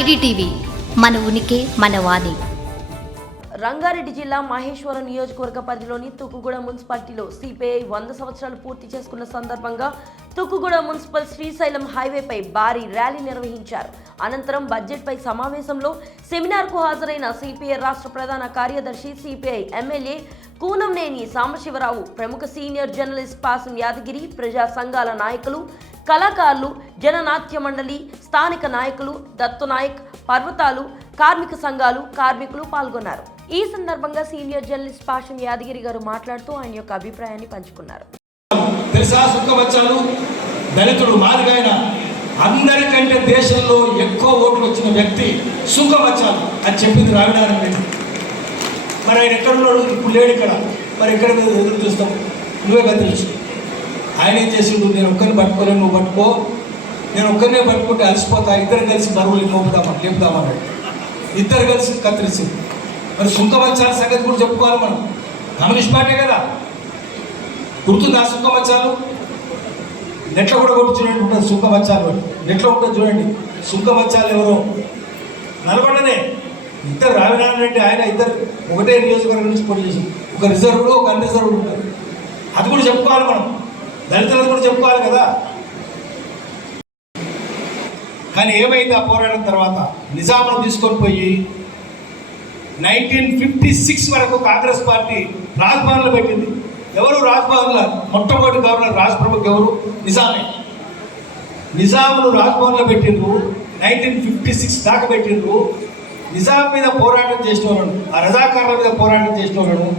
IDTV మన ఉనికి మన వాణి. రంగారెడ్డి జిల్లా మహేశ్వరం నియోజకవర్గ పరిధిలోని తుక్కుగూడ మున్సిపాలిటీలో సిపిఐ వంద సంవత్సరాలు పూర్తి చేసుకున్న సందర్భంగా తుక్కుగూడ మున్సిపల్ శ్రీశైలం హైవేపై భారీ ర్యాలీ నిర్వహించారు. అనంతరం బడ్జెట్పై సమావేశంలో సెమినార్కు హాజరైన సిపిఐ రాష్ట్ర ప్రధాన కార్యదర్శి సిపిఐ ఎమ్మెల్యే కూనంనేని సాంబశివరావు ప్రముఖ సీనియర్ జర్నలిస్ట్ పాసం యాదగిరి ప్రజా సంఘాల నాయకులు కళాకారులు జననాట్య మండలి స్థానిక నాయకులు దత్తు నాయక్ పర్వతాలు కార్మిక సంఘాలు కార్మికులు పాల్గొన్నారు. ఈ సందర్భంగా సీనియర్ జర్నలిస్ట్ పాషం యాదగిరి గారు మాట్లాడుతూ ఆయన యొక్క అభిప్రాయాన్ని పంచుకున్నారు. తెలుసా సుఖవచ్చాలు? దళితుడు మాదిగైన అందరికంటే దేశంలో ఎక్కువ ఓట్లు వచ్చిన వ్యక్తి సుఖవచ్చాలు అని చెప్పింది రావినారాయణ రెడ్డి. మరి ఆయన ఎక్కడ ఇప్పుడు లేడు ఇక్కడ. మరి ఎక్కడ మీద ఎదురు చూస్తాం. నువ్వే కదా తెలుసు ఆయన ఏం చేసిండు? నేను ఒక్కరిని పట్టుకోలేను నువ్వు పట్టుకో. నేను ఒక్కరినే పట్టుకుంటే అలసిపోతా ఇద్దరు కలిసి బరువులు లోపుదామా లేపుదామన్నాడు ఇద్దరు కలిసి కత్తిరిసింది మరి సుఖవచ్చాల సంగతి కూడా చెప్పుకోవాలి మనం. కమ్యూనిస్ట్ పార్టీ కదా. గుర్తుందా సుఖమచ్చాలు నెట్లో కూడా కొట్టి చూడండి ఉంటుంది సుఖమచ్చాలు అని నెట్లో ఉంటుంది చూడండి సుఖమచ్చాలు ఎవరో. నల్గొండనే ఇద్దరు రావినారాయణ రెడ్డి ఆయన ఇద్దరు ఒకటే నియోజకవర్గం నుంచి పోటీ చేసి ఒక రిజర్వ్డ్ ఒక అన్రిజర్వ్డ్ ఉంటారు. అది కూడా చెప్పుకోవాలి మనం. దళితులను కూడా చెప్పుకోవాలి కదా. కానీ ఏమైంది ఆ పోరాటం తర్వాత? నిజామును తీసుకొని పోయి నైన్టీన్ ఫిఫ్టీ సిక్స్ వరకు కాంగ్రెస్ పార్టీ రాజ్భవన్లో పెట్టింది. ఎవరు రాజ్భవన్లో? మొట్టమొదటి గవర్నర్ రాజ్ ప్రముఖ్ ఎవరు? నిజామే. నిజామును రాజ్భవన్లో పెట్టిండ్రు నైన్టీన్ ఫిఫ్టీ సిక్స్ దాకా పెట్టిండ్రు. నిజాం మీద పోరాటం చేసిన వాళ్ళను ఆ రజాకారుల మీద పోరాటం చేసిన వాళ్ళను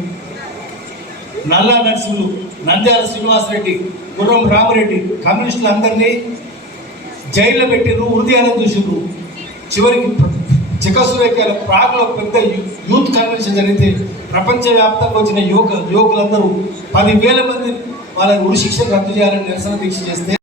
నల్లా నర్సులు నంద్యాల శ్రీనివాసరెడ్డి గుర్రం రామరెడ్డి కమ్యూనిస్టులు అందరినీ జైల్లో పెట్టిండ్రు హృదయాలను చూసిండ్రు చివరికి చెకస్లోవేకియాలో ప్రాగ్లో పెద్ద యూ- యూత్ కన్వెన్షన్ జరిగితే ప్రపంచవ్యాప్తంగా వచ్చిన యువక యువకులందరూ పదివేల మంది వాళ్ళని ఉరి శిక్షను రద్దు చేయాలని నిరసన దీక్ష చేస్తే